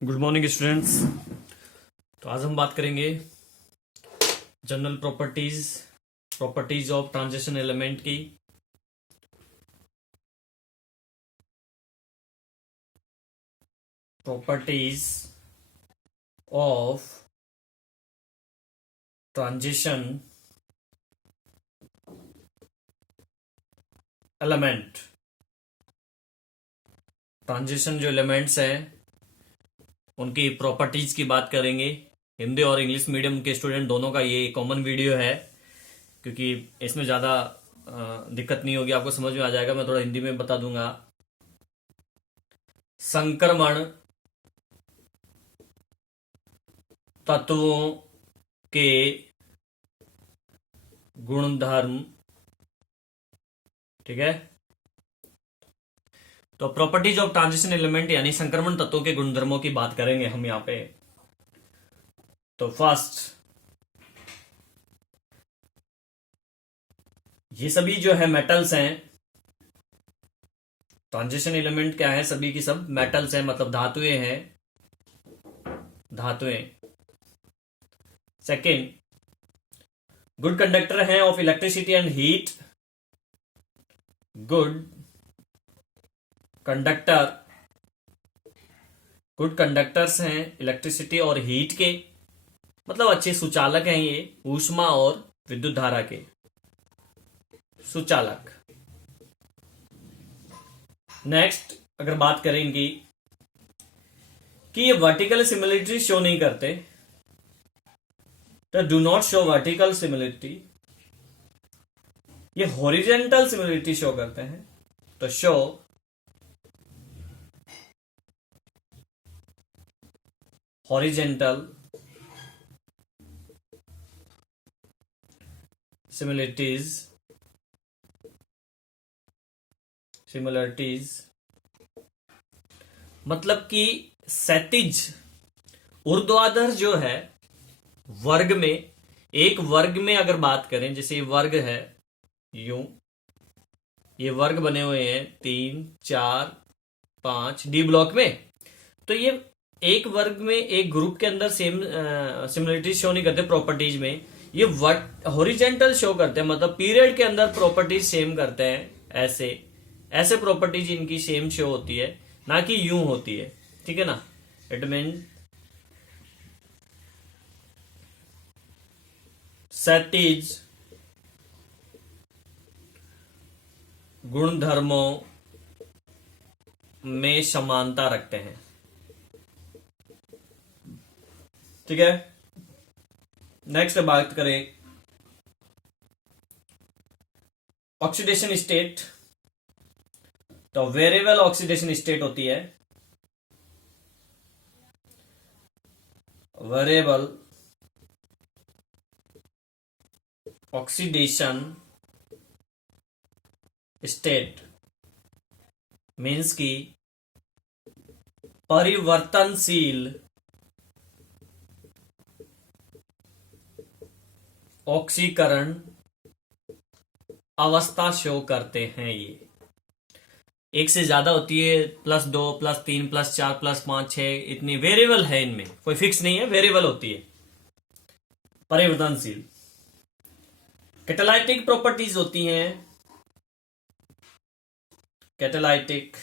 Good morning students. तो आज हम बात करेंगे general properties of transition element की। Properties of transition element. Transition जो एलिमेंट्स हैं उनकी प्रॉपर्टीज की बात करेंगे। हिंदी और इंग्लिश मीडियम के स्टूडेंट दोनों का ये कॉमन वीडियो है, क्योंकि इसमें ज़्यादा दिक्कत नहीं होगी, आपको समझ में आ जाएगा। मैं थोड़ा हिंदी में बता दूंगा। संक्रमण तत्वों के गुणधर्म, ठीक है। तो प्रॉपर्टीज ऑफ ट्रांजिशन एलिमेंट यानी संक्रमण तत्वों के गुणधर्मों की बात करेंगे हम यहां पे। तो फर्स्ट, ये सभी जो है मेटल्स हैं। ट्रांजिशन एलिमेंट क्या है? सभी की सब मेटल्स हैं, मतलब धातुएं हैं, धातुएं। सेकेंड, गुड कंडक्टर हैं of electricity and heat. Good conductors हैं इलेक्ट्रिसिटी और हीट के, मतलब अच्छे सुचालक हैं ये ऊष्मा और विद्युत धारा के सुचालक। नेक्स्ट, अगर बात करें इनकी कि ये वर्टिकल सिमिलरिटी शो नहीं करते, तो do not show vertical similarity. ये हॉरिजेंटल सिमिलरिटी शो करते हैं, तो शो हॉरिजेंटल सिमिलरिटीज मतलब कि क्षैतिज ऊर्ध्वाधर जो है वर्ग में, एक वर्ग में अगर बात करें, जैसे ये वर्ग है यूं, ये वर्ग बने हुए हैं 3 4 5 डी ब्लॉक में, तो ये एक वर्ग में एक ग्रुप के अंदर सेम सिमिलरिटीज शो नहीं करते प्रॉपर्टीज में। ये हॉरिजेंटल शो करते हैं, मतलब पीरियड के अंदर प्रॉपर्टीज सेम करते हैं। ऐसे प्रॉपर्टीज इनकी सेम शो होती है, ना कि यूं होती है, ठीक है ना। इट मीन क्षैतिज गुणधर्मों में समानता रखते हैं, ठीक है। नेक्स्ट बात करें ऑक्सीडेशन स्टेट, तो वेरिएबल ऑक्सीडेशन स्टेट होती है। वेरिएबल ऑक्सीडेशन स्टेट मीन्स की परिवर्तनशील ऑक्सीकरण अवस्था शो करते हैं। ये एक से ज्यादा होती है, +2 +3 +4 +5 6, इतनी वेरिएबल है, इनमें कोई फिक्स नहीं है, वेरिएबल होती है, परिवर्तनशील। कैटालाइटिक प्रॉपर्टीज होती हैं, कैटालाइटिक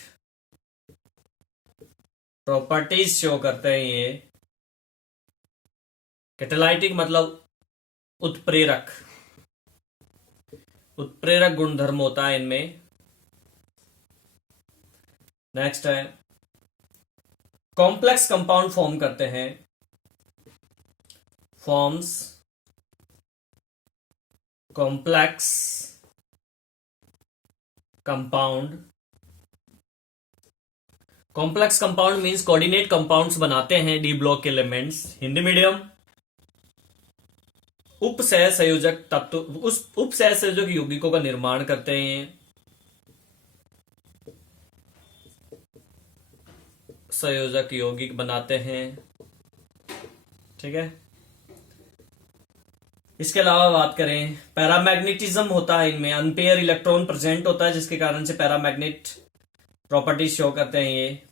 प्रॉपर्टीज शो करते हैं ये। कैटालाइटिक मतलब उत्प्रेरक गुणधर्म होता है इनमें। नेक्स्ट है कॉम्प्लेक्स कंपाउंड फॉर्म करते हैं, forms complex compound. Complex compound means coordinate compounds बनाते हैं डी ब्लॉक के एलिमेंट्स। हिंदी मीडियम उपसह संयोजक तत्व, उस उपसह संयोजक यौगिकों का निर्माण करते हैं। संयोजक यौगिक बनाते हैं, ठीक है। इसके अलावा बात करें पैरामैग्नेटिज्म होता है इनमें, अनपेयर इलेक्ट्रॉन प्रेजेंट होता है, जिसके कारण से पैरामैग्नेट प्रॉपर्टीज शो करते हैं ये।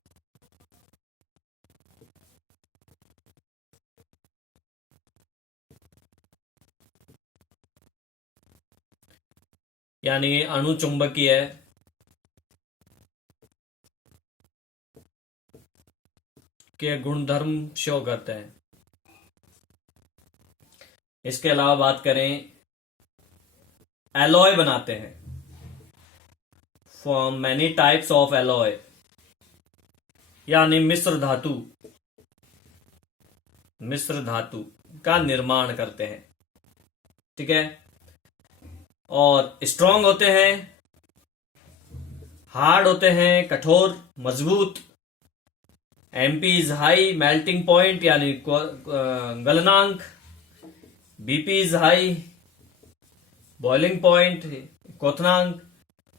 यानी अणुचुंबकीय के गुणधर्म शो करते हैं। इसके अलावा बात करें, एलॉय बनाते हैं, form many types of alloy, यानी मिश्र धातु का निर्माण करते हैं। ठीक है, और स्ट्रांग होते हैं, हार्ड होते हैं, कठोर, मजबूत। MP is high melting point यानी गलनांक, BP is high boiling point, क्वथनांक,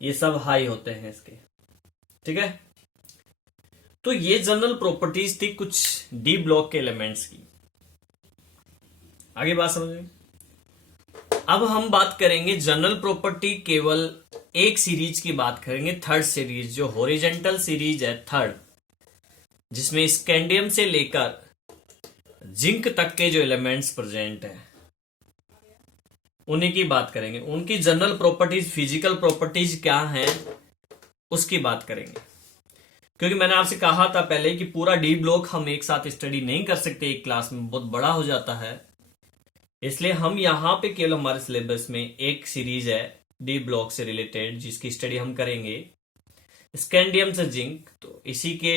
ये सब हाई होते हैं इसके। ठीक है, तो ये जनरल प्रॉपर्टीज थी कुछ डी ब्लॉक के एलिमेंट्स की। आगे बात समझें। अब हम बात करेंगे जनरल प्रॉपर्टी, केवल एक सीरीज की बात करेंगे, थर्ड सीरीज, जो हॉरिजॉन्टल सीरीज है थर्ड, जिसमें स्कैंडियम से लेकर जिंक तक के जो एलिमेंट्स प्रेजेंट हैं उन्हीं की बात करेंगे। उनकी जनरल प्रॉपर्टीज, फिजिकल प्रॉपर्टीज क्या हैं, उसकी बात करेंगे। क्योंकि मैंने आपसे कहा था पहले कि पूरा डी ब्लॉक हम एक साथ स्टडी नहीं कर सकते, एक क्लास में बहुत बड़ा हो जाता है। इसलिए हम यहां पे केवल हमारे सिलेबस में एक सीरीज है डी ब्लॉक से रिलेटेड, जिसकी स्टडी हम करेंगे, स्कैंडियम से जिंक। तो इसी के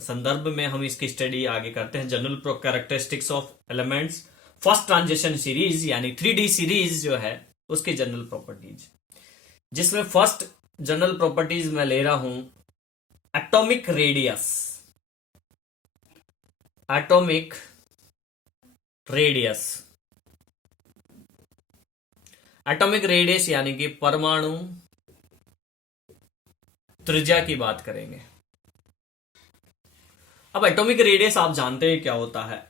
संदर्भ में हम इसकी स्टडी आगे करते हैं। General characteristics of elements, first transition series यानी 3D सीरीज जो है उसकी जनरल प्रॉपर्टीज, जिसमें फर्स्ट जनरल प्रॉपर्टीज मैं ले रहा हूं atomic radius. Atomic radius, atomic radius यानी कि परमाणु त्रिज्या की बात करेंगे। अब एटॉमिक रेडियस आप जानते हैं क्या होता है।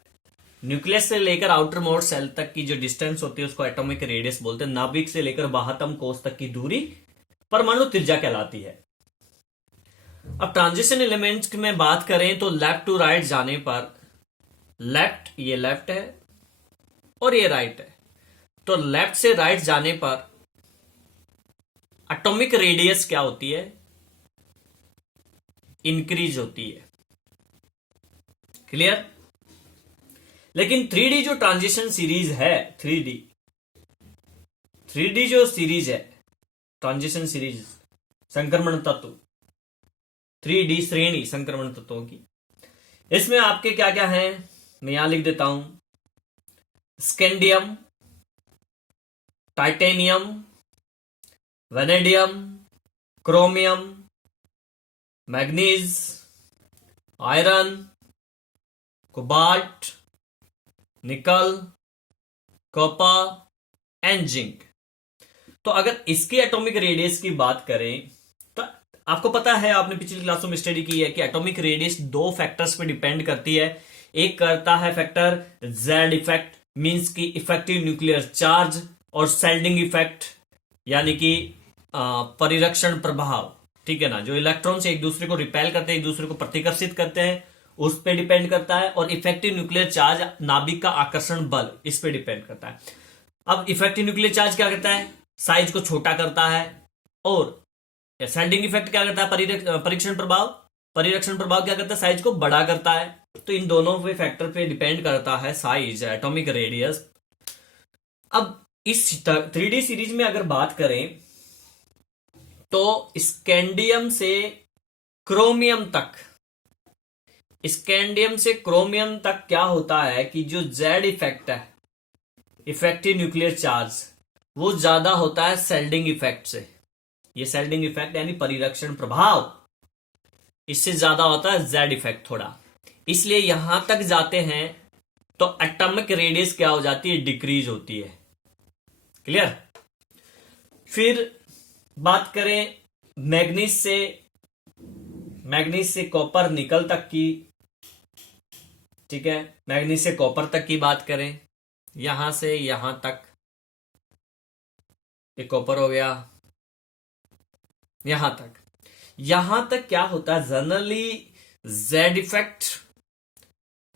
न्यूक्लियस से लेकर आउटर मोस्ट सेल तक की जो डिस्टेंस होती है उसको एटॉमिक रेडियस बोलते हैं। नाभिक से लेकर बाह्यतम कोष तक की दूरी परमाणु त्रिज्या कहलाती है। अब ट्रांजिशन एलिमेंट्स में बात करें तो लेफ्ट टू राइट जाने पर, लेफ्ट, ये लेफ्ट है और ये राइट है, तो लेफ्ट से राइट जाने पर एटॉमिक रेडियस क्या होती है, इंक्रीज होती है। क्लियर। लेकिन 3D जो ट्रांजिशन सीरीज है, 3D जो सीरीज है, ट्रांजिशन सीरीज, संक्रमण तत्व, 3D श्रेणी संक्रमण तत्वों की, इसमें आपके क्या क्या हैं मैं यहां लिख देता हूं। Scandium, titanium, vanadium, chromium, manganese, iron, cobalt, निकल, कॉपर एंड जिंक। तो अगर इसकी एटॉमिक रेडियस की बात करें तो आपको पता है, आपने पिछली क्लासों में स्टडी की है कि एटॉमिक रेडियस दो फैक्टर्स पे डिपेंड करती है। एक करता है फैक्टर जेड इफेक्ट, मींस की इफेक्टिव न्यूक्लियर चार्ज, और सेल्डिंग इफेक्ट यानी कि परिरक्षण प्रभाव। ठीक है ना, जो इलेक्ट्रॉन से एक दूसरे को रिपेल करते हैं, एक दूसरे को प्रतिकर्षित करते हैं, उस पे डिपेंड करता है। और इफेक्टिव न्यूक्लियर चार्ज, नाभिक का आकर्षण बल, इस पे डिपेंड करता है। अब इफेक्टिव न्यूक्लियर चार्ज क्या करता है, साइज को छोटा करता है, और सेल्डिंग इफेक्ट क्या करता है, परीक्षण प्रभाव, परिरक्षण प्रभाव क्या करता है, साइज को बड़ा करता है। तो इन दोनों पे फैक्टर पे डिपेंड करता है साइज, एटॉमिक रेडियस। अब इस 3D सीरीज में अगर बात करें तो स्कैंडियम से क्रोमियम तक, स्कैंडियम से क्रोमियम तक क्या होता है कि जो जेड इफेक्ट है, इफेक्टिव न्यूक्लियर चार्ज, वो ज्यादा होता है सेल्डिंग इफेक्ट से। ये सेल्डिंग इफेक्ट यानी परिरक्षण प्रभाव, इससे ज्यादा होता है जेड इफेक्ट थोड़ा। इसलिए यहां तक जाते हैं तो एटॉमिक रेडियस क्या हो जाती है, डिक्रीज होती है। क्लियर। फिर बात करें मैग्नीज से कॉपर निकल तक की। ठीक है, मैग्नीज से कॉपर तक की बात करें, यहां से यहां तक, एक कॉपर हो गया, यहां तक क्या होता है, generally Z effect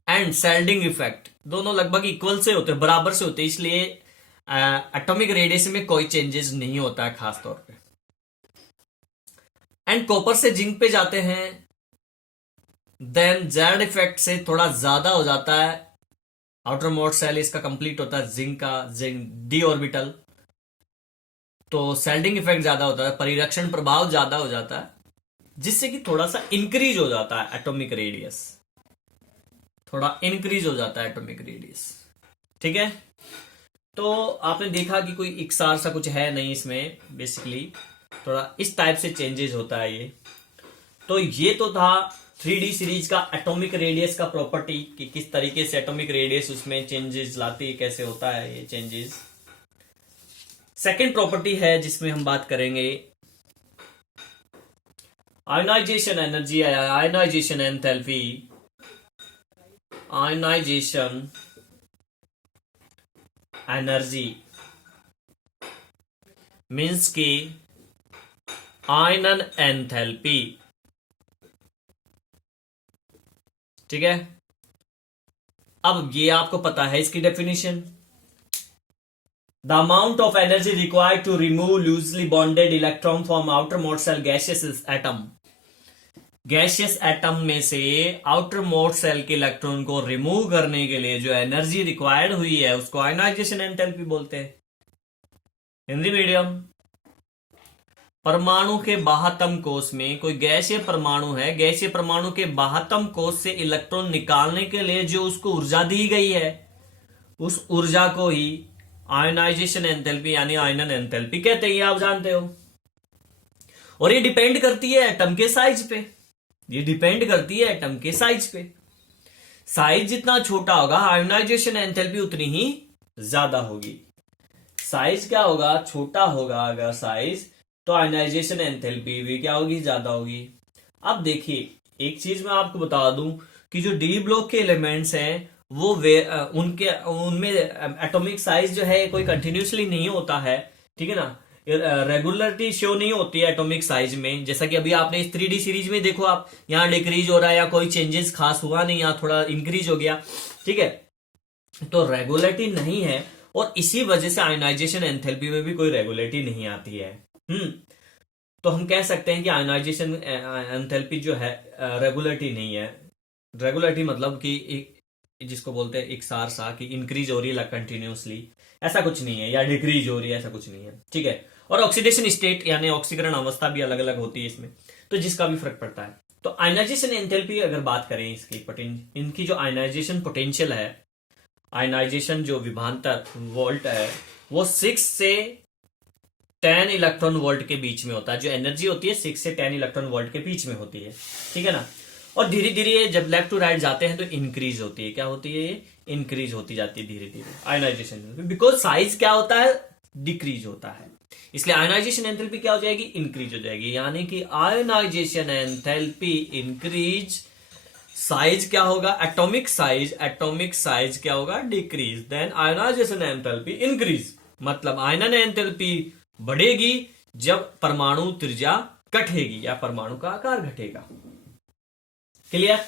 and सेल्डिंग effect दोनों लगभग इक्वल से होते हैं, बराबर से होते हैं। इसलिए एटॉमिक रेडियस में कोई चेंजेस नहीं होता है खास तौर पे। एंड कॉपर से जिंक पे जाते हैं, देन जेड इफेक्ट से थोड़ा ज्यादा हो जाता है। आउटर मोस्ट सेल इसका कंप्लीट होता है जिंक का, जिंक डी ऑर्बिटल, तो सेल्डिंग इफेक्ट ज्यादा होता है, परिरक्षण प्रभाव ज्यादा हो जाता है, जिससे कि थोड़ा सा इंक्रीज हो जाता है एटॉमिक रेडियस, थोड़ा इंक्रीज हो जाता है एटॉमिक रेडियस। ठीक है, तो आपने देखा कि कोई इकसार सा कुछ है नहीं इसमें, बेसिकली थोड़ा इस टाइप से चेंजेस होता है ये। तो ये तो था 3D सीरीज का एटॉमिक रेडियस का प्रॉपर्टी, कि किस तरीके से एटॉमिक रेडियस उसमें चेंजेस लाती है, कैसे होता है ये चेंजेस। सेकेंड प्रॉपर्टी है जिसमें हम बात करेंगे ionization energy, ionization enthalpy. Ionization energy means की आयनन एंथैल्पी। ठीक है, अब ये आपको पता है इसकी definition, the amount of energy required to remove loosely bonded electron from outer most shell gaseous atom. Gaseous atom में से आउटर मोस्ट सेल के इलेक्ट्रॉन को रिमूव करने के लिए जो एनर्जी रिक्वायर्ड हुई है उसको आयनाइजेशन एंथैल्पी बोलते हैं। हिंदी मीडियम, परमाणु के बाह्यतम कोश में कोई गैसीय परमाणु है, गैसीय परमाणु के बाह्यतम कोश से इलेक्ट्रॉन निकालने के लिए जो उसको ऊर्जा दी गई है, उस ऊर्जा को ही आयनाइजेशन एंथैल्पी यानी आयनन एंथैल्पी कहते हैं, आप जानते हो। और ये डिपेंड करती है एटम के साइज पे, ये डिपेंड करती है एटम के साइज पे। साइज जितना छोटा होगा आयनाइजेशन एंथैल्पी उतनी ही ज्यादा होगी। साइज क्या होगा, छोटा होगा अगर साइज, तो आयनाइजेशन एंथैल्पी भी क्या होगी, ज्यादा होगी। अब देखिए एक चीज मैं आपको बता दूं कि जो डी ब्लॉक के एलिमेंट्स हैं वो उनमें एटॉमिक साइज जो है कोई कंटिन्यूसली नहीं होता है। ठीक है ना, रेगुलरिटी शो नहीं होती है एटॉमिक साइज में। जैसा कि अभी आपने इस 3D सीरीज में देखो, आप यहाँ डिक्रीज हो रहा है या कोई चेंजेस खास हुआ नहीं, यहाँ थोड़ा इंक्रीज हो गया। ठीक है, तो रेगुलरिटी नहीं है और इसी वजह से आयनाइजेशन एंथैल्पी में भी कोई रेगुलरिटी नहीं आती है। तो हम कह सकते हैं कि आयनाइजेशन एंथैल्पी जो है रेगुलरिटी नहीं है। रेगुलरिटी मतलब कि जिसको बोलते हैं इकसार सा, कि इंक्रीज हो रही है कंटिन्यूसली, ऐसा कुछ नहीं है, या डिक्रीज हो रही है, ऐसा कुछ नहीं है। ठीक है, और ऑक्सीडेशन स्टेट यानी ऑक्सीकरण अवस्था भी अलग अलग होती है इसमें, तो जिसका भी फर्क पड़ता है। तो आयनाइजेशन एंथैल्पी अगर बात करें इनकी जो आयनाइजेशन पोटेंशियल है, आयनाइजेशन जो विभवांतर वोल्ट है, वो 6 से 10 इलेक्ट्रॉन वोल्ट के बीच में होता है। जो एनर्जी होती है 6 से 10 इलेक्ट्रॉन वोल्ट के बीच में होती है। ठीक है ना, और धीरे धीरे जब लेफ्ट टू राइट जाते हैं तो इंक्रीज होती है। क्या होती है, ये इंक्रीज होती जाती है धीरे धीरे आयनाइजेशन, बिकॉज साइज क्या होता है, डिक्रीज होता है, इसलिए आयनाइजेशन एंथैल्पी क्या हो जाएगी, इंक्रीज हो जाएगी। यानी कि आयनाइजेशन एंथैल्पी इंक्रीज, साइज क्या होगा, एटॉमिक साइज क्या होगा, decrease, then ionization enthalpy increase. मतलब आयनन एंथैल्पी बढ़ेगी जब परमाणु त्रिज्या घटेगी या परमाणु का आकार घटेगा। क्लियर।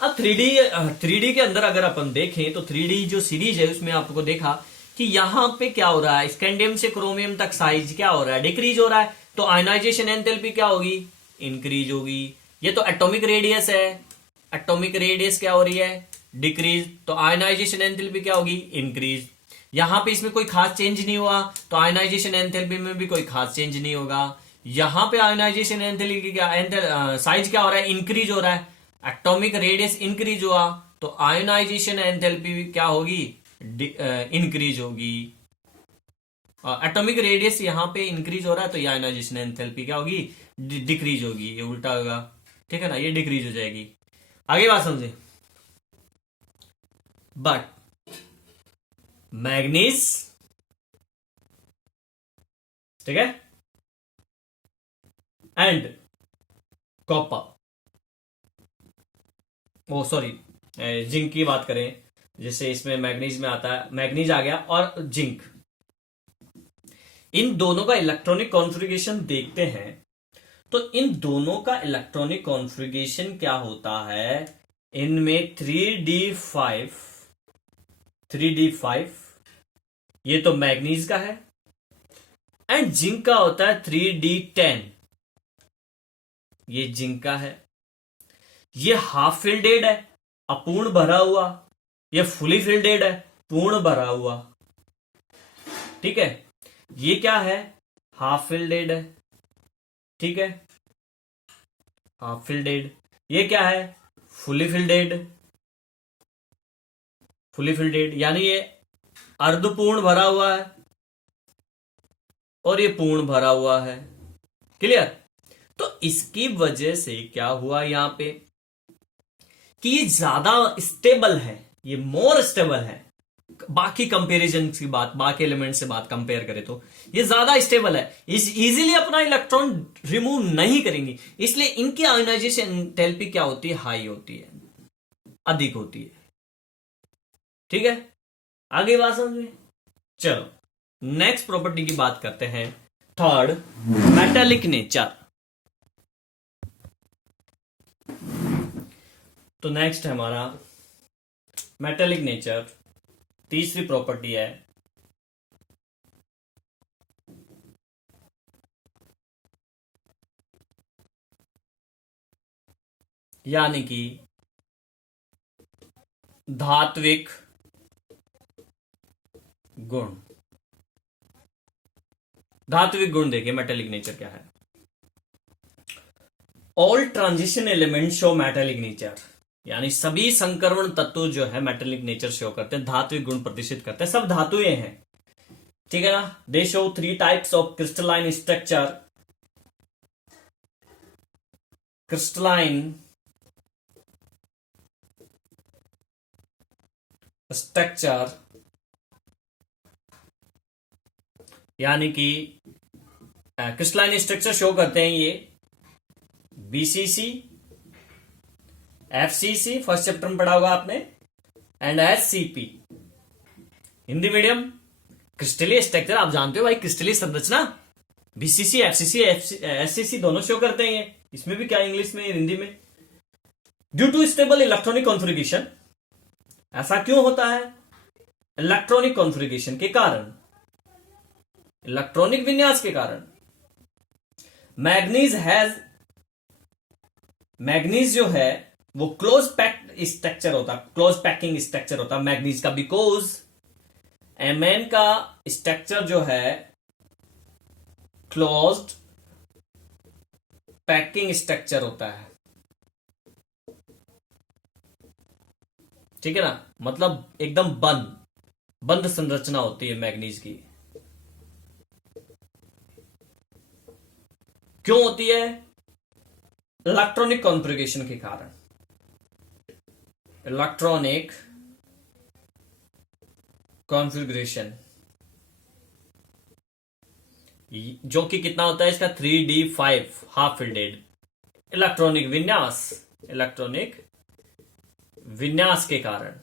अब 3D के अंदर अगर अपन देखें तो 3D जो सीरीज है उसमें आपको देखा कि यहां पे क्या हो रहा है, स्कैंडियम से क्रोमियम तक साइज क्या हो रहा है, डिक्रीज हो रहा है। तो आयनाइजेशन एंथैल्पी क्या होगी, इंक्रीज होगी। ये तो एटॉमिक रेडियस है, एटॉमिक रेडियस क्या हो रही है, डिक्रीज, तो आयनाइजेशन एंथैल्पी क्या होगी, इंक्रीज। यहां पे इसमें कोई खास चेंज नहीं हुआ तो आयनाइजेशन एंथैल्पी में भी कोई खास चेंज नहीं होगा। यहां पे आयनाइजेशन एंथैल्पी क्या, साइज क्या हो रहा है, इंक्रीज हो रहा है, एटॉमिक रेडियस इंक्रीज हुआ तो आयनाइजेशन एंथैल्पी क्या होगी, इंक्रीज होगी। एटॉमिक रेडियस यहां पे इंक्रीज हो रहा है तो आयनाइजेशन एंथैल्पी क्या होगी, डिक्रीज होगी। ये उल्टा होगा, ठीक है ना, ये डिक्रीज हो जाएगी। आगे बात समझे। बट मैग्नीज, ठीक है, and copper, oh sorry zinc की बात करें, जैसे इसमें मैग्नीज में आता है, मैग्नीज आ गया और जिंक, इन दोनों का इलेक्ट्रॉनिक कॉन्फ़िगरेशन देखते हैं तो इन दोनों का इलेक्ट्रॉनिक कॉन्फ़िगरेशन क्या होता है, इनमें 3d5 ये तो मैग्नीज का है। एंड जिंक का होता है 3D10, ये जिंक का है। ये हाफ फिल्डेड है, अपूर्ण भरा हुआ। ये फुली फिल्डेड है, पूर्ण भरा हुआ। ठीक है, ये क्या है, हाफ फिल्डेड है। ठीक है, हाफ फिल्डेड। ये क्या है, फुली फिल्डेड। फुली फिल्डेड यानी ये अर्धपूर्ण भरा हुआ है और ये पूर्ण भरा हुआ है। क्लियर। तो इसकी वजह से क्या हुआ यहां पे कि ये ज्यादा स्टेबल है, ये मोर स्टेबल है। बाकी कंपैरिजन की बात, बाकी एलिमेंट से बात कंपेयर करें तो ये ज्यादा स्टेबल है, इस इजीली अपना इलेक्ट्रॉन रिमूव नहीं करेंगी, इसलिए इनकी आयोनाइजेशन एंथैल्पी क्या होती है, हाई होती है, अधिक होती है। ठीक है, आगे बात समझ में। चलो नेक्स्ट प्रॉपर्टी की बात करते हैं, थर्ड, मेटालिक नेचर। तो नेक्स्ट है हमारा मेटालिक नेचर। तीसरी प्रॉपर्टी है यानी कि धात्विक गुण। धात्विक गुण देखिए मेटालिक नेचर क्या है। All transition element show metallic nature, यानी सभी संक्रमण तत्व जो है मेटालिक नेचर शो करते हैं, धात्विक गुण प्रदर्शित करते हैं। सब धातुएं हैं, ठीक है ना। दे show 3 types of crystalline structure. Crystalline structure यानी कि क्रिस्टलाइन स्ट्रक्चर शो करते हैं ये बीसीसी, एफसीसी, फर्स्ट चैप्टर में पढ़ा होगा आपने, एंड एससीपी, हिंदी मीडियम। क्रिस्टलीय स्ट्रक्चर आप जानते हो भाई, क्रिस्टलीय संरचना बीसीसी, एफसीसी, एससीसी दोनों शो करते हैं। इसमें भी क्या इंग्लिश में, हिंदी में। Due to stable electronic configuration, ऐसा क्यों होता है, इलेक्ट्रॉनिक कॉन्फ़िगरेशन के कारण, इलेक्ट्रॉनिक विन्यास के कारण। मैग्नीज जो है वो क्लोज पैक्ड स्ट्रक्चर होता, क्लोज पैकिंग स्ट्रक्चर होता मैग्नीज का, बिकॉज एमएन का स्ट्रक्चर जो है क्लोज्ड पैकिंग स्ट्रक्चर होता है। ठीक है ना, मतलब एकदम बंद संरचना होती है मैग्नीज की। क्यों होती है, इलेक्ट्रॉनिक कॉन्फ़िगरेशन के कारण। इलेक्ट्रॉनिक कॉन्फ़िगरेशन जो कि कितना होता है इसका 3D5 हाफ फिल्डेड। इलेक्ट्रॉनिक विन्यास के कारण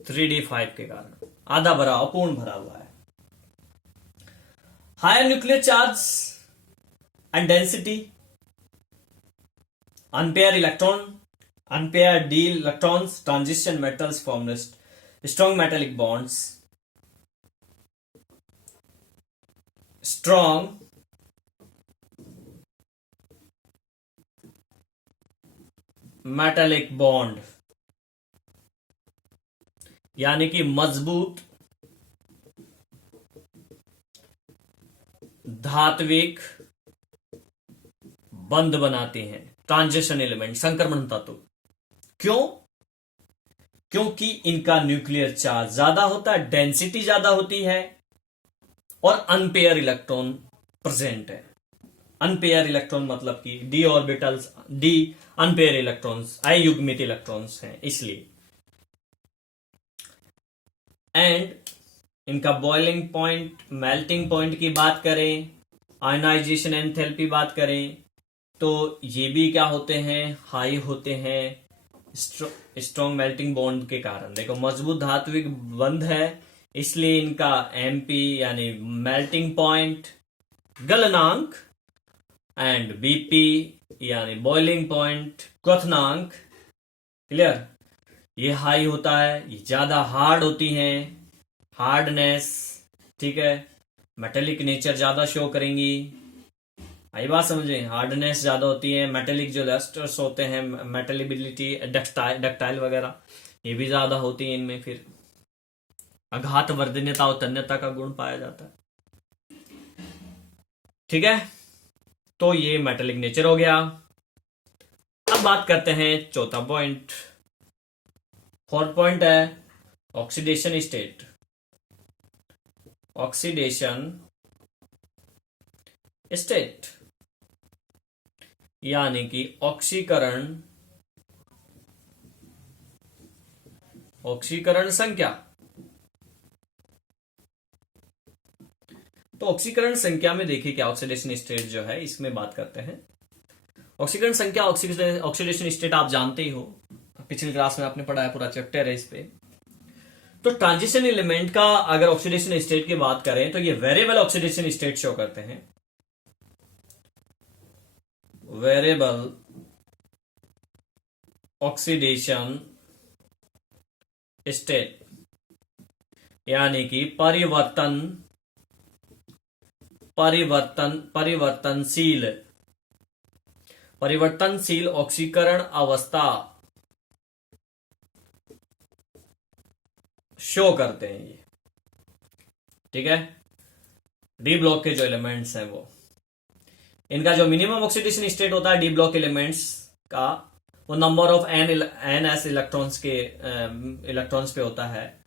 3D5 के कारण आधा भरा, अपूर्ण भरा हुआ है। Higher nuclear charge and density, unpaired d electrons, transition metals form strong metallic bonds. Strong metallic bond यानी कि मजबूत धात्विक बंध बनाते हैं ट्रांजिशन एलिमेंट, संक्रमण तत्व। क्यों, क्योंकि इनका न्यूक्लियर चार्ज ज्यादा होता है, डेंसिटी ज्यादा होती है और अनपेयर इलेक्ट्रॉन प्रेजेंट है। अनपेयर इलेक्ट्रॉन मतलब कि d orbitals, d unpaired electrons, अयुग्मित इलेक्ट्रॉन्स हैं इसलिए। एंड इनका बॉइलिंग पॉइंट, मेल्टिंग पॉइंट की बात करें, आयोनाइजेशन एंथैल्पी बात करें तो ये भी क्या होते हैं, हाई होते हैं स्ट्रॉन्ग मेल्टिंग बॉन्ड के कारण। देखो मजबूत धात्विक बंध है इसलिए इनका एमपी यानी मेल्टिंग पॉइंट, गलनांक, एंड बीपी यानी बॉइलिंग पॉइंट, क्वथनांक, क्लियर, ये हाई होता है। ये ज्यादा हार्ड होती हैं, हार्डनेस ठीक है, मेटेलिक नेचर ज्यादा शो करेंगी। आई बात समझे, हार्डनेस ज्यादा होती है, मेटेलिक जो लस्टर्स होते हैं, मेटेलिबिलिटी, डक्टाइल वगैरह ये भी ज्यादा होती है इनमें। फिर आघात वर्धन्यता और तन्यता का गुण पाया जाता है। ठीक है, तो ये मेटेलिक नेचर हो गया। अब बात करते हैं चौथा पॉइंट। फोर्थ पॉइंट है ऑक्सीडेशन स्टेट। ऑक्सीडेशन स्टेट यानी कि ऑक्सीकरण संख्या। तो ऑक्सीकरण संख्या में देखिए क्या ऑक्सीडेशन स्टेट जो है इसमें बात करते हैं। ऑक्सीकरण संख्या, ऑक्सीडेशन स्टेट आप जानते ही हो, पिछली क्लास में आपने पढ़ा है, पूरा चैप्टर है इस पे। तो ट्रांजिशन एलिमेंट का अगर ऑक्सीडेशन स्टेट की बात करें तो ये वेरिएबल ऑक्सीडेशन स्टेट शो करते हैं। वेरिएबल ऑक्सीडेशन स्टेट यानी कि परिवर्तनशील ऑक्सीकरण अवस्था शो करते हैं ये। ठीक है, डी ब्लॉक के जो एलिमेंट्स हैं वो, इनका जो मिनिमम ऑक्सीडेशन स्टेट होता है डी ब्लॉक एलिमेंट्स का, वो number of n s electrons पे होता है।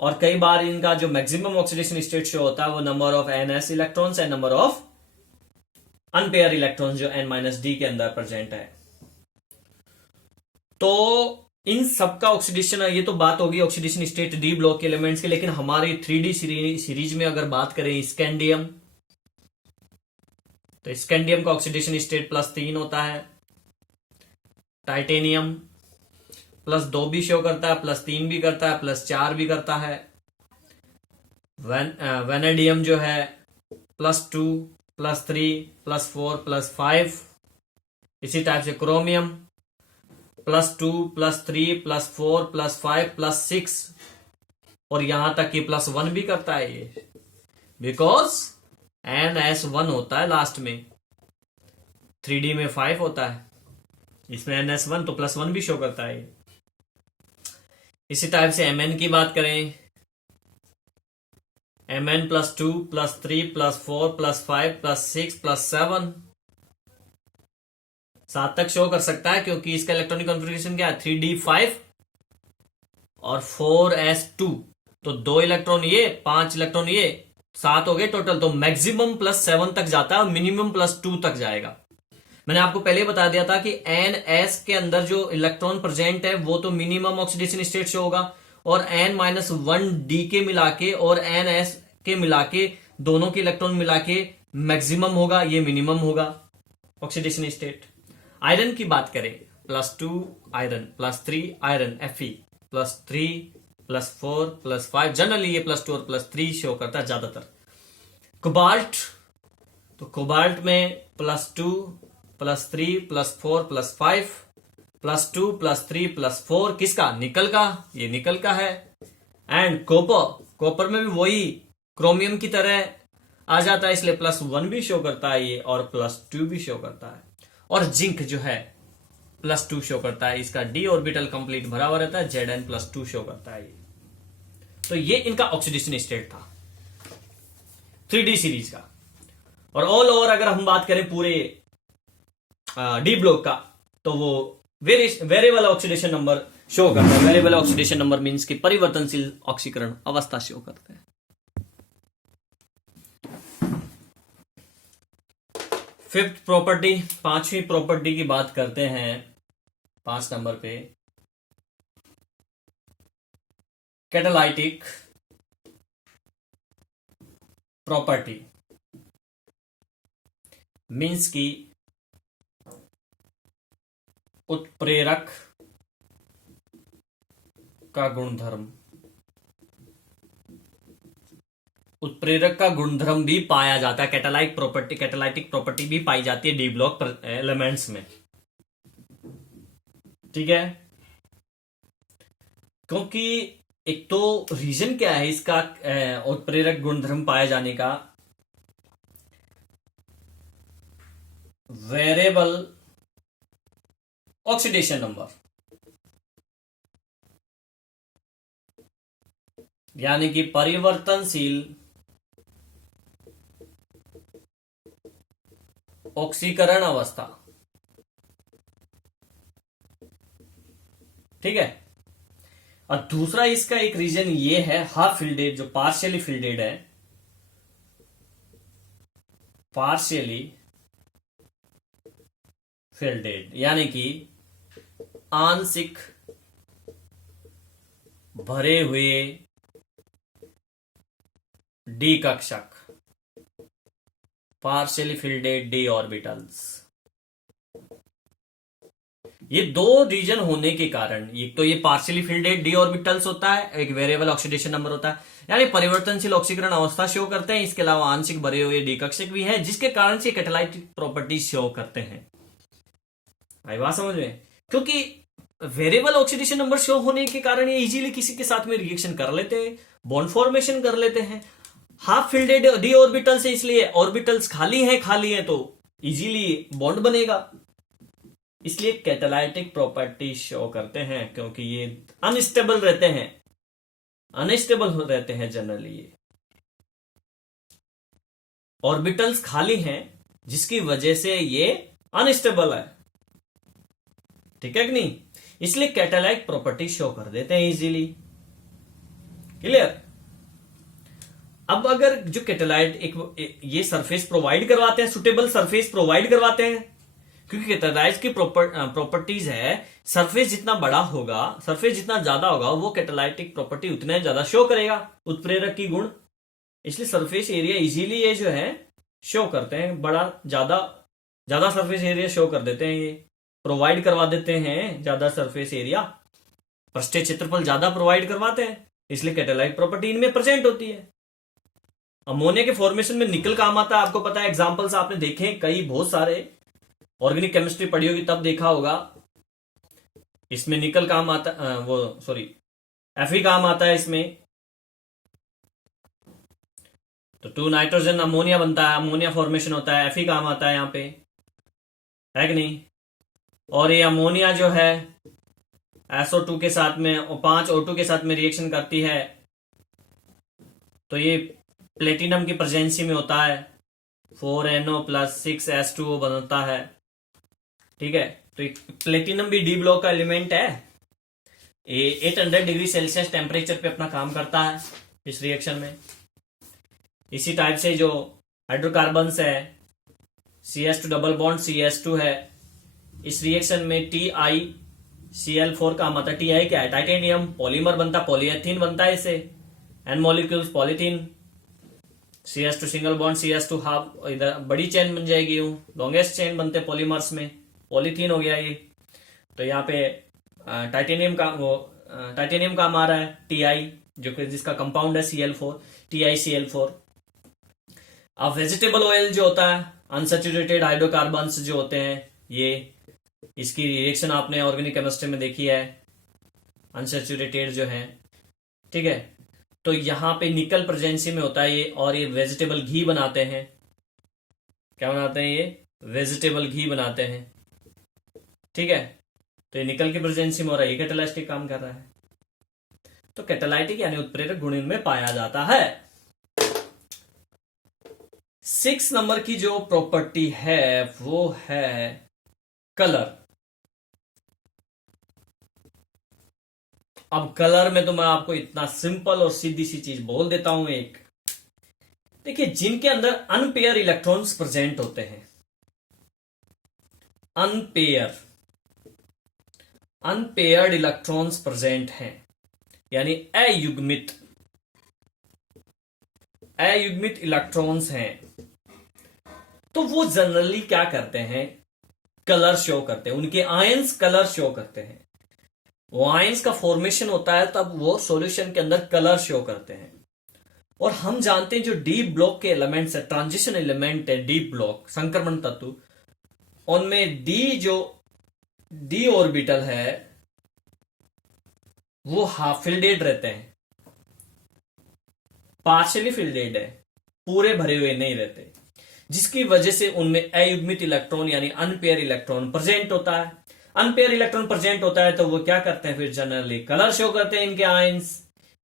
और कई बार इनका जो मैक्सिमम ऑक्सीडेशन स्टेट शो होता है वो number of n s electrons and number of unpaired electrons जो एन माइनस डी के अंदर प्रेजेंट है। तो इन सबका ऑक्सीडेशन, ये तो बात होगी ऑक्सीडेशन स्टेट डी ब्लॉक के एलिमेंट्स के। लेकिन हमारी 3D सीरीज में अगर बात करें स्कैंडियम, तो स्कैंडियम का ऑक्सीडेशन स्टेट +3 होता है। टाइटेनियम +2 भी शो करता है, +3 भी करता है, +4 भी करता है। वेनेडियम जो है +2, +3, +4, +5। इसी टाइप से क्रोमियम +2, +3, +4, +5, +6 और यहां तक कि +1 भी करता है ये, बिकॉज NS1 होता है लास्ट में। 3D में 5 होता है, इसमें NS1 तो +1 भी शो करता है ये। इसी टाइप से Mn की बात करें, Mn +2, +3, +4, +5, +6, +7 7 तक शो कर सकता है, क्योंकि इसका इलेक्ट्रॉनिक कॉन्फ़िगरेशन क्या है 3D5 और 4s2। तो 2 इलेक्ट्रॉन ये, 5 इलेक्ट्रॉन ये, 7 हो गए टोटल। तो मैक्सिमम +7 तक जाता है और मिनिमम +2 तक जाएगा। मैंने आपको पहले बता दिया था कि NS के अंदर जो इलेक्ट्रॉन प्रेजेंट है वो तो मिनिमम ऑक्सीडेशन स्टेट शो होगा, और N-1D के मिलाके और NS के मिलाके, दोनों के इलेक्ट्रॉन मिलाके मैक्सिमम होगा, ये मिनिमम होगा ऑक्सीडेशन स्टेट। आयरन की बात करें, +2 आयरन, +3 आयरन Fe, +3, +4, +5, जनरली ये +2 और +3 शो करता है ज्यादातर। कोबाल्ट, तो कोबाल्ट में +2, +3, +4, +5, +2, +3, +4 किसका, निकल का, ये निकल का है। एंड कॉपर में भी वही क्रोमियम की तरह आ जाता है, इसलिए +1 भी शो करता है ये और +2 भी शो करता है। और जिंक जो है +2 शो करता है, इसका d ऑर्बिटल कंप्लीट भरा हुआ रहता है, Zn +2 शो करता है ये। तो ये इनका ऑक्सीडेशन स्टेट था 3D सीरीज का। और ऑल ओवर अगर हम बात करें पूरे डी ब्लॉक का, तो वो वेरिएबल ऑक्सीडेशन नंबर शो करता है। वेरिएबल ऑक्सीडेशन नंबर मींस कि परिवर्तनशील ऑक्सीकरण अवस्था शो करते हैं। फिफ्थ प्रॉपर्टी, 5वीं प्रॉपर्टी की बात करते हैं 5 नंबर पे, कैटालाइटिक प्रॉपर्टी मीन्स की उत्प्रेरक का गुणधर्म। उत्प्रेरक का गुणधर्म भी पाया जाता है, कैटालाइटिक प्रॉपर्टी भी पाई जाती है डी ब्लॉक एलिमेंट्स में। ठीक है, क्योंकि एक तो रीजन क्या है इसका उत्प्रेरक गुणधर्म पाए जाने का, वेरिएबल ऑक्सीडेशन नंबर, यानी कि परिवर्तनशील ऑक्सीकरण अवस्था। ठीक है। और दूसरा इसका एक रीजन ये है, हाफ फिल्डेड, जो पार्शियली फिल्डेड है, पार्शियली फिल्डेड यानी कि आंशिक भरे हुए डी कक्षक, पार्शियली फिल्डेड डी ऑर्बिटल्स। ये दो रीजन होने के कारण, एक तो ये पार्शियली फिल्डेड डी ऑर्बिटल्स होता है, एक वेरिएबल ऑक्सीडेशन नंबर होता है, यानी परिवर्तनशील ऑक्सीकरण अवस्था शो करते हैं। इसके अलावा आंशिक भरे हुए डी कक्षक भी है, जिसके कारण से कैटालाइटिक प्रॉपर्टीज शो करते हैं। आई बात समझ में? क्योंकि वेरिएबल ऑक्सीडेशन नंबर शो होने के कारण ये इजीली किसी के साथ में रिएक्शन कर लेते हैं, बॉन्ड फॉर्मेशन कर लेते हैं। हाफ फिल्डेड डी ऑर्बिटल से, इसलिए ऑर्बिटल्स खाली है तो इजीली बॉन्ड बनेगा, इसलिए कैटालाइटिक प्रॉपर्टी शो करते हैं, क्योंकि ये अनस्टेबल रहते हैं, अनस्टेबल रहते हैं जनरली। ये ऑर्बिटल्स खाली हैं, जिसकी वजह से ये अनस्टेबल है। ठीक है कि नहीं? इसलिए कैटालाइट प्रॉपर्टी शो कर देते हैं इजीली। क्लियर? अब अगर जो कैटालाइट ये सरफेस प्रोवाइड करवाते हैं, सुटेबल सरफेस प्रोवाइड करवाते हैं, क्योंकि कैटालाइट की प्रॉपर्टीज है, सरफेस जितना बड़ा होगा, सरफेस जितना ज्यादा होगा, वो कैटालाइटिक प्रॉपर्टी उतना ज्यादा शो करेगा, उत्प्रेरक की गुण। इसलिए सरफेस एरिया इजीली ये जो है शो करते हैं, बड़ा ज्यादा सरफेस एरिया शो कर देते हैं, ये प्रोवाइड करवा देते हैं ज्यादा सरफेस एरिया, पृष्ठीय क्षेत्रफल ज्यादा प्रोवाइड करवाते हैं, इसलिए कैटालाइट प्रॉपर्टी इनमें प्रेजेंट होती है। अमोनिया के फॉर्मेशन में निकल काम आता है, आपको पता है, एग्जांपल्स आपने देखे कई, बहुत सारे, ऑर्गेनिक केमिस्ट्री पढ़ी होगी तब देखा होगा। इसमें निकल काम आता, Fe काम आता है इसमें, तो 2 नाइट्रोजन अमोनिया बनता है, अमोनिया फॉर्मेशन होता है, Fe काम आता है यहां पे, है कि नहीं? और ये अमोनिया जो है SO2 के साथ में और 5 O2 के साथ में रिएक्शन करती है, तो ये प्लेटिनम की प्रेजेंसी में होता है, 4NO + 6S2O बनता है। ठीक है, तो प्लेटिनम भी डी ब्लॉक का एलिमेंट है, 800 डिग्री सेल्सियस टेम्परेचर पे अपना काम करता है इस रिएक्शन में। इसी टाइप से जो हाइड्रोकार्बन्स है, CS2 डबल बॉन्ड CS2 है, इस रिएक्शन में TiCl4 काम आता है। Ti क्या है? टाइटेनियम, पॉलीमर बनता, पॉलीएथीन बनता है इससे, N molecules polythene, CS2 single bond CS2 half, इधर बड़ी चेन बन जाएगी, लॉन्गेस्ट चेन बनते हैं पॉलीमर्स में, पॉलीथीन हो गया ये। तो यहाँ पे टाइटेनियम काम आ रहा है, Ti जो कि जिसका कंपाउंड है Cl4, TiCl4। अब वेजिटेबल ऑयल जो होता है, अनसैचुरेटेड हाइड्रोकार्बन्स जो होते हैं, ये इसकी रिएक्शन आपने ऑर्गेनिक केमिस्ट्री में देखी है, अनसैचुरेटेड जो है। ठीक है, तो यहां पे निकल प्रेजेंसी में होता है ये, और ये वेजिटेबल घी बनाते हैं। क्या बनाते हैं? ये वेजिटेबल घी बनाते हैं। ठीक है, तो ये निकल की प्रेजेंसी में हो रहा है, ये कैटालाइटिक काम कर रहा है। तो कैटालाइटिक यानी उत्प्रेरक गुण इनमें पाया जाता है। 6 नंबर की जो प्रॉपर्टी है वो है कलर। अब कलर में तो मैं आपको इतना सिंपल और सीधी सी चीज बोल देता हूं एक, देखिए, जिनके अंदर अनपेयर इलेक्ट्रॉन्स प्रेजेंट होते हैं, अनपेयर्ड इलेक्ट्रॉन्स प्रेजेंट हैं, यानी अयुग्मित इलेक्ट्रॉन्स हैं, तो वो जनरली क्या करते हैं? कलर शो करते हैं, उनके आयंस कलर शो करते हैं। वो आयंस का फॉर्मेशन होता है तब वो सॉल्यूशन के अंदर कलर शो करते हैं। और हम जानते हैं जो डी ब्लॉक के एलिमेंट्स है, ट्रांजिशन एलिमेंट है, डी ब्लॉक संक्रमण तत्व, उनमें डी ऑर्बिटल है वो हाफ फिल्डेड रहते हैं, पार्शियली फिल्डेड है, पूरे भरे हुए नहीं रहते, जिसकी वजह से उनमें अयुग्मित इलेक्ट्रॉन यानी अनपेयर इलेक्ट्रॉन प्रेजेंट होता है। अनपेयर इलेक्ट्रॉन प्रेजेंट होता है तो वो क्या करते हैं, फिर जनरली कलर शो करते हैं।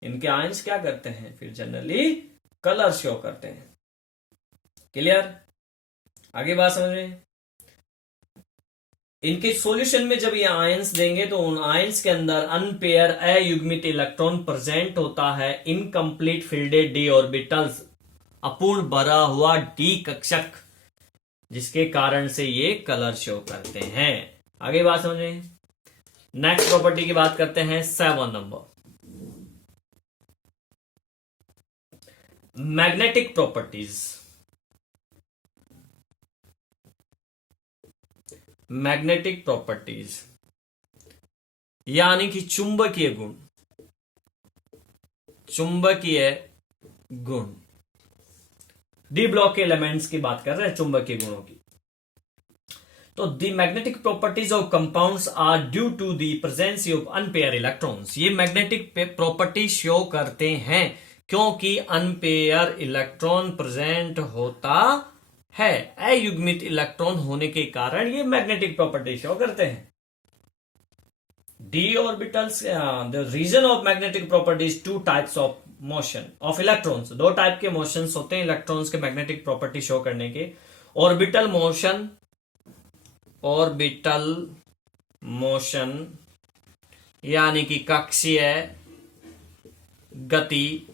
इनके आयंस क्या करते हैं, फिर जनरली कलर शो करते हैं। क्लियर, आगे बात समझ में। इनके सॉल्यूशन में जब ये आयंस देंगे तो उन आयंस के अंदर अनपेयर अयुग्मित इलेक्ट्रॉन प्रेजेंट होता है, इनकम्प्लीट फिल्डेड डी ऑर्बिटल्स, अपूर्ण भरा हुआ डी कक्षक, जिसके कारण से ये कलर शो करते हैं। आगे बात समझे। नेक्स्ट प्रॉपर्टी की बात करते हैं 7 number, magnetic properties. Magnetic properties यानी कि चुंबकीय गुण, चुंबकीय गुण। डी ब्लॉक के एलिमेंट्स की बात कर रहे हैं, चुंबकीय गुणों की। तो the magnetic properties of compounds are due to the presence of unpaired electrons. ये मैग्नेटिक प्रॉपर्टी शो करते हैं क्योंकि अनपेयर इलेक्ट्रॉन प्रेजेंट होता है। अयुग्मित इलेक्ट्रॉन होने के कारण ये मैग्नेटिक प्रॉपर्टी शो करते हैं। D orbitals, the reason of magnetic properties, two types of motion of electrons. दो टाइप के मोशंस होते हैं इलेक्ट्रॉन्स के मैग्नेटिक प्रॉपर्टी शो करने के। ऑर्बिटल मोशन, ऑर्बिटल मोशन यानी कि कक्षीय गति,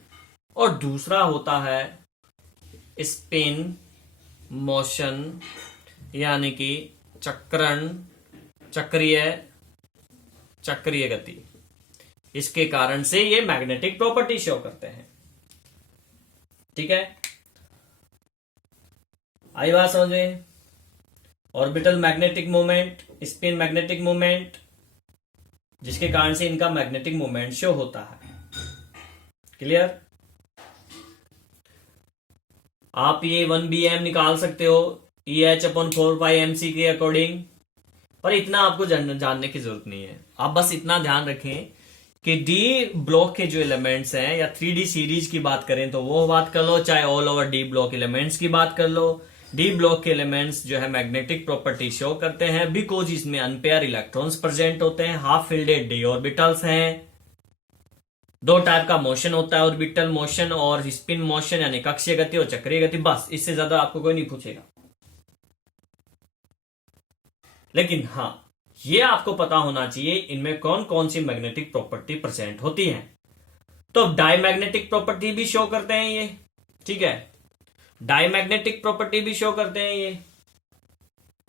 और दूसरा होता है स्पिन मोशन यानी कि चक्रण, चक्रीय गति। इसके कारण से ये मैग्नेटिक प्रॉपर्टी शो करते हैं। ठीक है, आई बात समझ में। Orbital magnetic moment, spin magnetic moment, जिसके कारण से इनका मैग्नेटिक मोमेंट शो होता है। क्लियर। आप ये 1bm निकाल सकते हो EH/4πmc के अकॉर्डिंग, पर इतना आपको जानने की जरूरत नहीं है। आप बस इतना ध्यान रखें कि डी ब्लॉक के जो एलिमेंट्स हैं, या 3D सीरीज की बात करें तो वो बात कर लो, चाहे all over D block elements की बात कर लो। डी ब्लॉक के एलिमेंट्स जो है मैग्नेटिक प्रॉपर्टी शो करते हैं बिकॉज इसमें अनपेयर इलेक्ट्रॉन्स प्रेजेंट होते हैं, हाफ फिल्डेड डी ऑर्बिटल्स हैं। दो टाइप का मोशन होता है, ऑर्बिटल मोशन और स्पिन मोशन यानी कक्षीय गति और चक्रीय गति। बस इससे ज्यादा आपको कोई नहीं पूछेगा। लेकिन हाँ, ये आपको पता होना चाहिए इनमें कौन कौन सी मैग्नेटिक प्रॉपर्टी प्रेजेंट होती है। तो डायमैग्नेटिक प्रॉपर्टी भी शो करते हैं ये। ठीक है, डायमैग्नेटिक प्रॉपर्टी भी शो करते हैं ये,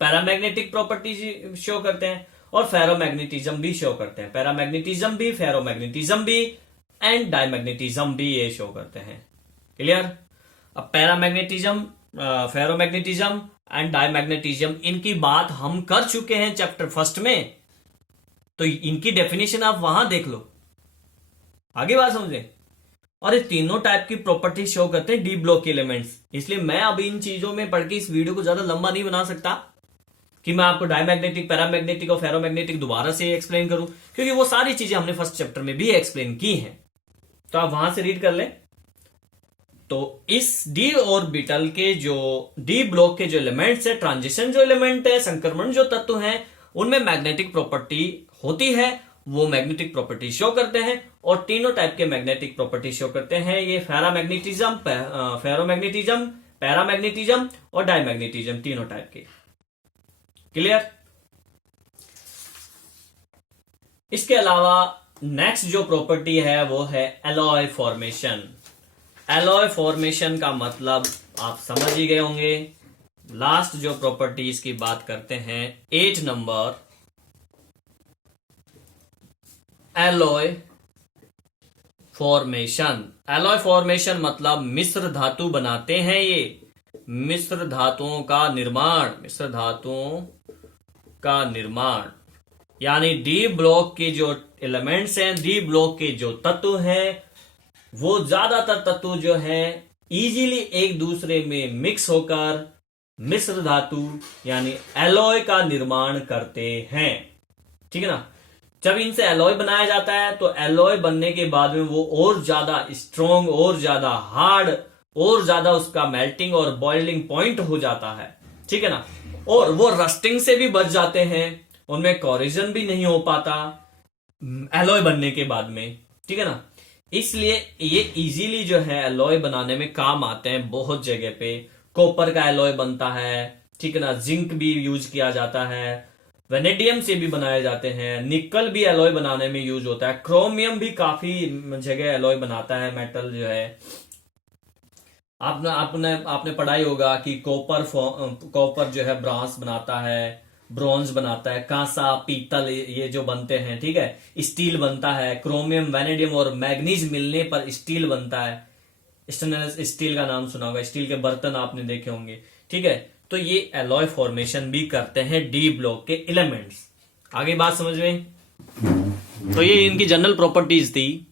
पैरामैग्नेटिक प्रॉपर्टी शो करते हैं, और फेरोमैग्नेटिज्म भी शो करते हैं। पैरामैग्नेटिज्म भी, फेरोमैग्नेटिज्म भी एंड डायमैग्नेटिज्म भी ये शो करते हैं। क्लियर। अब पैरामैग्नेटिज्म, फेरोमैग्नेटिज्म एंड डायमैग्नेटिज्म, इनकी बात हम कर चुके हैं चैप्टर 1 में, तो इनकी डेफिनेशन आप वहां देख लो। आगे बात समझे। और ये तीनों टाइप की प्रॉपर्टी शो करते हैं डी ब्लॉक के एलिमेंट्स। इसलिए मैं अब इन चीजों में पढ़ के इस वीडियो को ज्यादा लंबा नहीं बना सकता कि मैं आपको डायमैग्नेटिक, पैरामैग्नेटिक और फेरोमैग्नेटिक दोबारा से एक्सप्लेन करूं, क्योंकि वो सारी चीजें हमने फर्स्ट चैप्टर में भी एक्सप्लेन की हैं। तो आप वहां से रीड कर लें। तो इस डी ऑर्बिटल के जो डी ब्लॉक के जो एलिमेंट्स है, ट्रांजिशन जो एलिमेंट है, संक्रमण जो तत्व हैं, उनमें मैग्नेटिक प्रॉपर्टी होती है, वो मैग्नेटिक प्रॉपर्टी शो करते हैं। और तीनों टाइप के मैग्नेटिक प्रॉपर्टी शो करते हैं ये, पैरामैग्नेटिज्म, फेरोमैग्नेटिज्म, पैरामैग्नेटिज्म और डायमैग्नेटिज्म, तीनों टाइप के। क्लियर। इसके अलावा नेक्स्ट जो प्रॉपर्टी है वो है एलॉय फॉर्मेशन। एलॉय फॉर्मेशन का मतलब आप समझ ही गए होंगे। लास्ट जो प्रॉपर्टीज की बात करते हैं 8 number, alloy formation. Alloy formation मतलब मिश्र धातु बनाते हैं ये, मिश्र धातुओं का निर्माण, मिश्र धातुओं का निर्माण। यानी डी ब्लॉक के जो एलिमेंट्स हैं, डी ब्लॉक के जो तत्व हैं, वो ज्यादातर तत्व जो है इजीली एक दूसरे में मिक्स होकर मिश्र धातु यानी एलॉय का निर्माण करते हैं। ठीक है ना। जब इनसे एलॉय बनाया जाता है तो एलॉय बनने के बाद में वो और ज्यादा स्ट्रॉन्ग, और ज्यादा हार्ड, और ज्यादा उसका मेल्टिंग और बॉइलिंग पॉइंट हो जाता है, ठीक है ना। और वो रस्टिंग से भी बच जाते हैं, उनमें कोरिजन भी नहीं हो पाता एलॉय बनने के बाद में, ठीक है ना। इसलिए ये इजीली जो है एलॉय बनाने में काम आते हैं बहुत जगह पे। कॉपर का एलॉय बनता है, ठीक है ना, जिंक भी यूज किया जाता है, वेनेडियम से भी बनाए जाते हैं, निकल भी एलॉय बनाने में यूज होता है, क्रोमियम भी काफी जगह एलॉय बनाता है मेटल जो है। आपने आपने आपने पढ़ाई होगा कि कॉपर जो है ब्रांस बनाता है, ब्रॉन्ज बनाता है, कांसा, पीतल, ये जो बनते हैं, ठीक है। स्टील बनता है, क्रोमियम, वेनेडियम और मैग्नीज मिलने पर स्टील बनता है। स्टेनलेस स्टील का नाम सुना होगा, स्टील के बर्तन आपने देखे होंगे, ठीक है। तो ये एलॉय फॉर्मेशन भी करते हैं डी ब्लॉक के एलिमेंट्स। आगे बात समझ में। तो ये इनकी जनरल प्रॉपर्टीज थी।